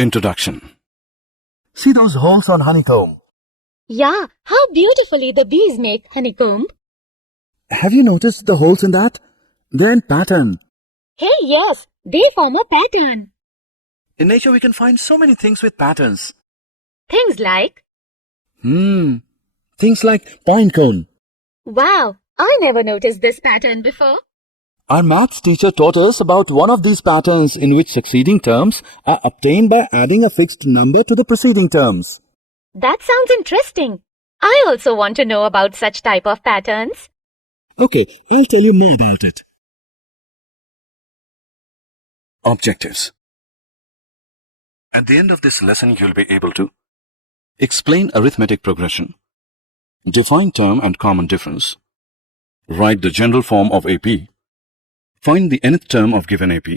Introduction. See those holes on honeycomb? Yeah, how beautifully the bees make honeycomb. Have you noticed the holes in that? They're in pattern. Hey, yes, they form a pattern. In nature, we can find so many things with patterns. Things like, Things like pine cone. wow, I never noticed this pattern before. Our maths teacher taught us about one of these patterns in which succeeding terms are obtained by adding a fixed number to the preceding terms. That sounds interesting. I also want to know about such type of patterns. Okay, I'll tell you more about it. Objectives. At the end of this lesson, you'll be able to explain arithmetic progression, define term and common difference, write the general form of AP, find the nth term of given AP,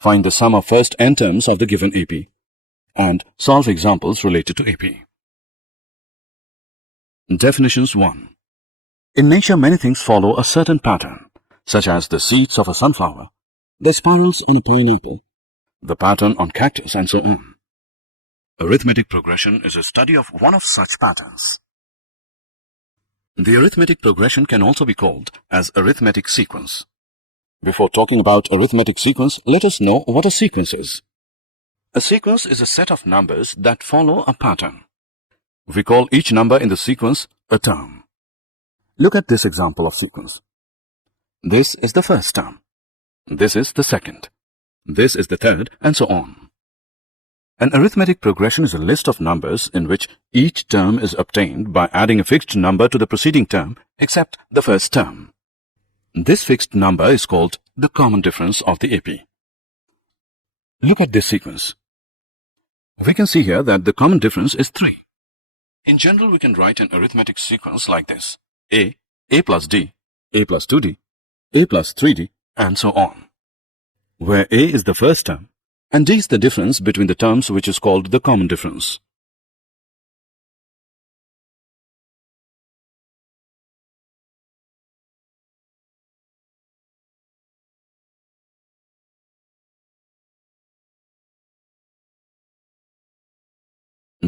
find the sum of first n terms of the given AP, and solve examples related to AP. Definitions 1. In nature, many things follow a certain pattern, such as the seeds of a sunflower, the spirals on a pineapple, the pattern on cactus, and so on. Arithmetic progression is a study of one of such patterns. The arithmetic progression can also be called as arithmetic sequence. Before talking about arithmetic sequence, let us know what a sequence is. A sequence is a set of numbers that follow a pattern. We call each number in the sequence a term. Look at this example of sequence. This is the first term. This is the second. This is the third, and so on. An arithmetic progression is a list of numbers in which each term is obtained by adding a fixed number to the preceding term except the first term. This fixed number is called the common difference of the AP. Look at this sequence. We can see here that the common difference is 3. In general, we can write an arithmetic sequence like this: A plus D, A plus 2D, A plus 3D, and so on, where A is the first term and D is the difference between the terms, which is called the common difference.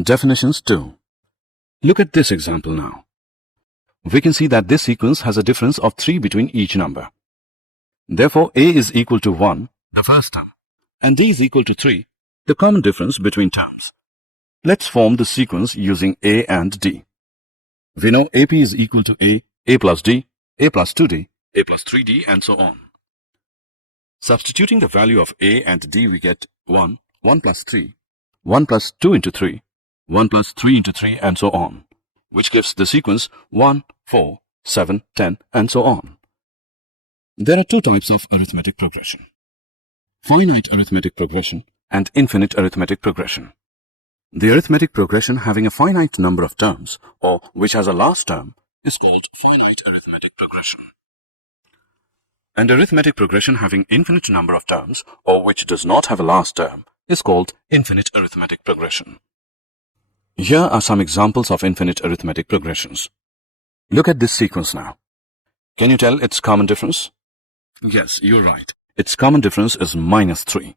Definitions 2. Look at this example now. We can see that this sequence has a difference of 3 between each number. Therefore, A is equal to 1, the first term, and D is equal to 3, the common difference between terms. Let's form the sequence using A and D. We know AP is equal to A plus D, A plus 2D, A plus 3D, and so on. Substituting the value of A and D, we get 1, 1 plus 3, 1 plus 2 into 3, 1 plus 3 into 3, and so on, which gives the sequence 1, 4, 7, 10, and so on. There are two types of arithmetic progression: finite arithmetic progression and infinite arithmetic progression. The arithmetic progression having a finite number of terms, or which has a last term, is called finite arithmetic progression. And arithmetic progression having infinite number of terms, or which does not have a last term, is called infinite arithmetic progression. Here are some examples of infinite arithmetic progressions. Look at this sequence now. Can you tell its common difference? Yes, you're right. Its common difference is minus 3.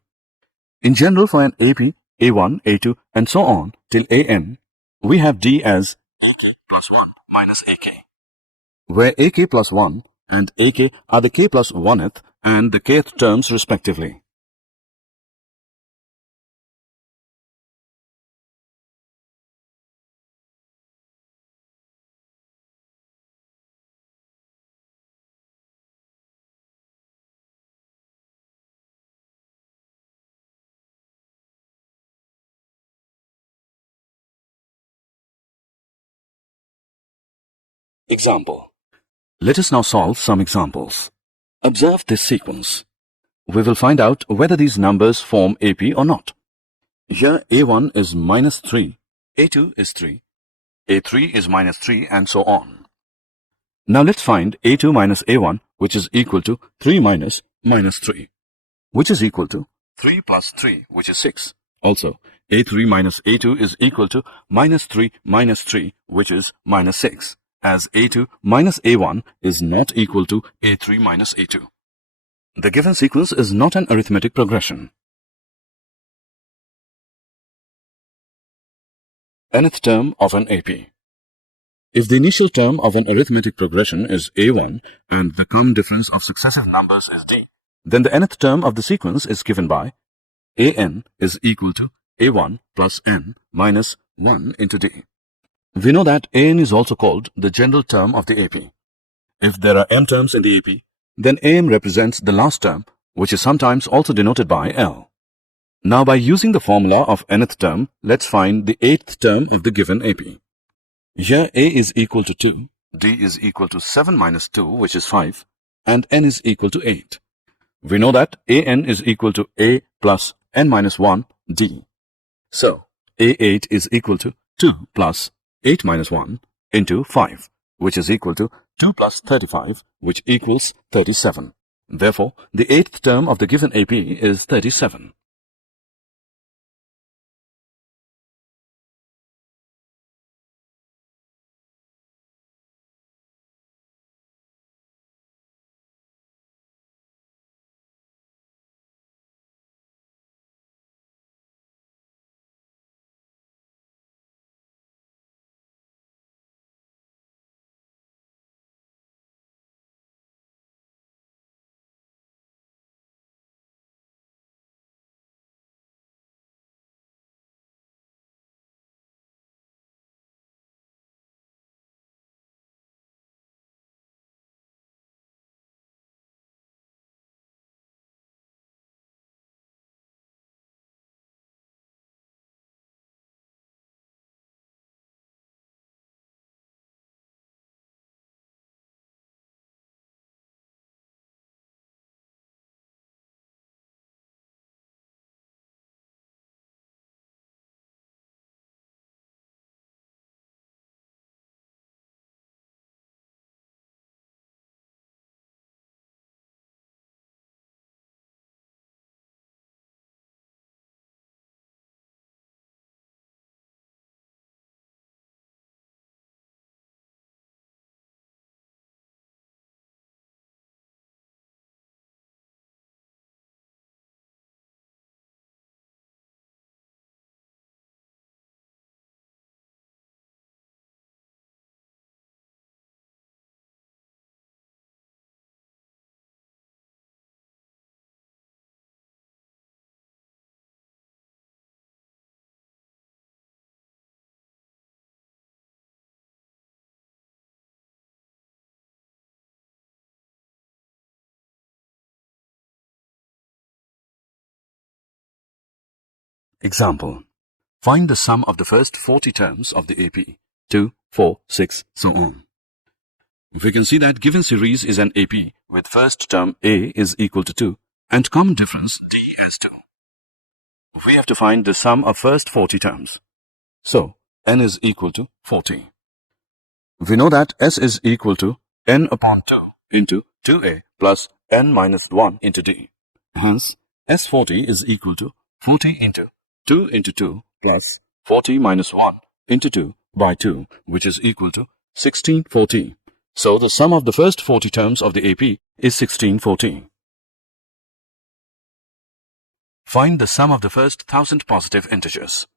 In general, for an AP, A1, A2, and so on till AN, we have D as AK plus 1 minus AK, where AK plus 1 and AK are the K plus 1th and the kth terms respectively. Example. Let us now solve some examples. Observe this sequence. We will find out whether these numbers form AP or not. Here A1 is minus 3, A2 is 3, A3 is minus 3, and so on. Now let's find A2 minus A1, which is equal to 3 minus minus 3, which is equal to 3 plus 3, which is 6. Also, A3 minus A2 is equal to minus 3 minus 3, which is minus 6. As A2 minus A1 is not equal to A3 minus A2. The given sequence is not an arithmetic progression. nth term of an AP. If the initial term of an arithmetic progression is A1 and the common difference of successive numbers is D, then the nth term of the sequence is given by AN is equal to A1 plus N minus 1 into D. We know that AN is also called the general term of the AP. If there are m terms in the AP, then AM represents the last term, which is sometimes also denoted by L. Now by using the formula of nth term, let's find the 8th term of the given AP. Here A is equal to 2, D is equal to 7 minus 2, which is 5, and N is equal to 8. We know that AN is equal to A plus N minus 1, D. So, A8 is equal to 2 plus 8 minus 1 into 5, which is equal to 2 plus 35, which equals 37. Therefore, the 8th term of the given AP is 37. Example. Find the sum of the first 40 terms of the AP, 2, 4, 6, so on. We can see that given series is an AP with first term A is equal to 2 and common difference D as 2. We have to find the sum of first 40 terms. So, N is equal to 40. We know that S is equal to N upon 2 into 2A plus N minus 1 into D. Hence, S40 is equal to 40 into 2 plus 40 minus 1 into 2 by 2, which is equal to 1640. So the sum of the first 40 terms of the AP is 1640. Find the sum of the first 1000 positive integers.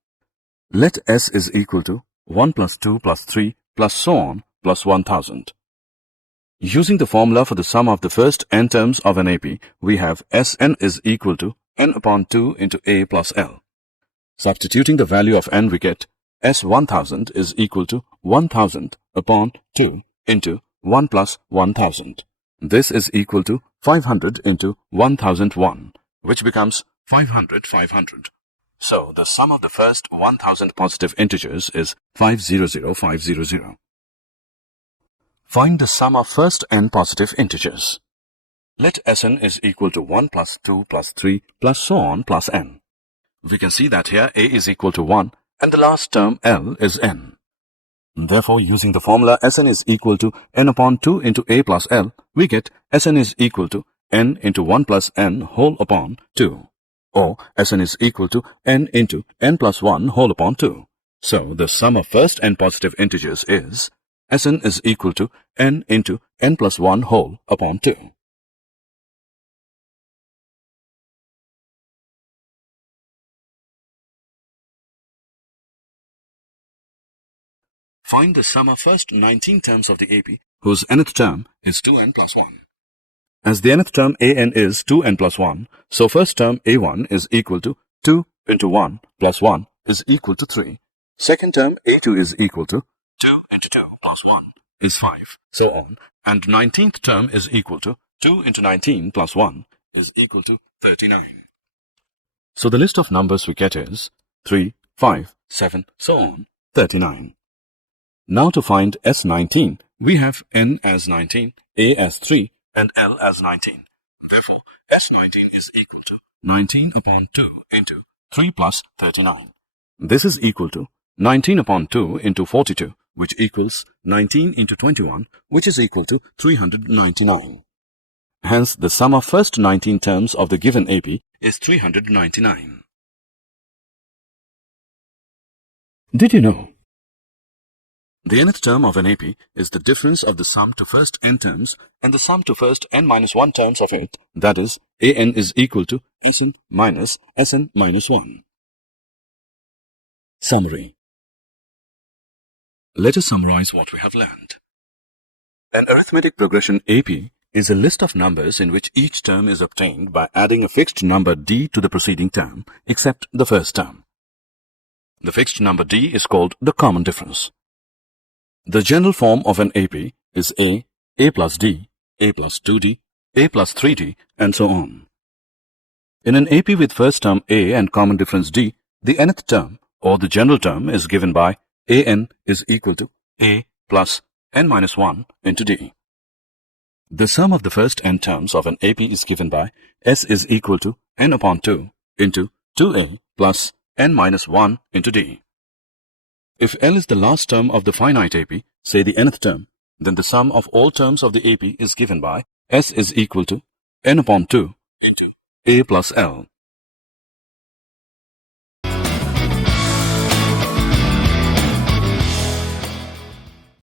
Let S is equal to 1 plus 2 plus 3 plus so on plus 1000. Using the formula for the sum of the first n terms of an AP, we have Sn is equal to n upon 2 into A plus L. Substituting the value of n, we get S1000 is equal to 1000 upon 2 into 1 plus 1000. This is equal to 500 into 1001, which becomes 500. So the sum of the first 1000 positive integers is 500500. Find the sum of first n positive integers. Let Sn is equal to 1 plus 2 plus 3 plus so on plus n. We can see that here A is equal to 1 and the last term L is n. Therefore, using the formula Sn is equal to n upon 2 into A plus L, we get Sn is equal to n into 1 plus n whole upon 2. Or Sn is equal to n into n plus 1 whole upon 2. So the sum of first n positive integers is Sn is equal to n into n plus 1 whole upon 2. Find the sum of first 19 terms of the AP, whose nth term is 2n plus 1. As the nth term an is 2n plus 1, so first term a1 is equal to 2 into 1 plus 1 is equal to 3. Second term a2 is equal to 2 into 2 plus 1 is 5, so on. And 19th term is equal to 2 into 19 plus 1 is equal to 39. So the list of numbers we get is 3, 5, 7, so on, 39. Now to find S19, we have N as 19, A as 3, and L as 19. Therefore, S19 is equal to 19 upon 2 into 3 plus 39. This is equal to 19 upon 2 into 42, which equals 19 into 21, which is equal to 399. Hence, the sum of first 19 terms of the given AP is 399. Did you know? The nth term of an AP is the difference of the sum to first n terms and the sum to first n minus 1 terms of it, that is, an is equal to Sn minus Sn minus 1. Summary. Let us summarize what we have learned. An arithmetic progression AP is a list of numbers in which each term is obtained by adding a fixed number d to the preceding term, except the first term. The fixed number d is called the common difference. The general form of an AP is A plus D, A plus 2D, A plus 3D, and so on. In an AP with first term A and common difference D, the nth term, or the general term, is given by An is equal to A plus n minus 1 into D. The sum of the first n terms of an AP is given by S is equal to n upon 2 into 2A plus n minus 1 into D. If L is the last term of the finite AP, say the nth term, then the sum of all terms of the AP is given by S is equal to n upon 2 into A plus L.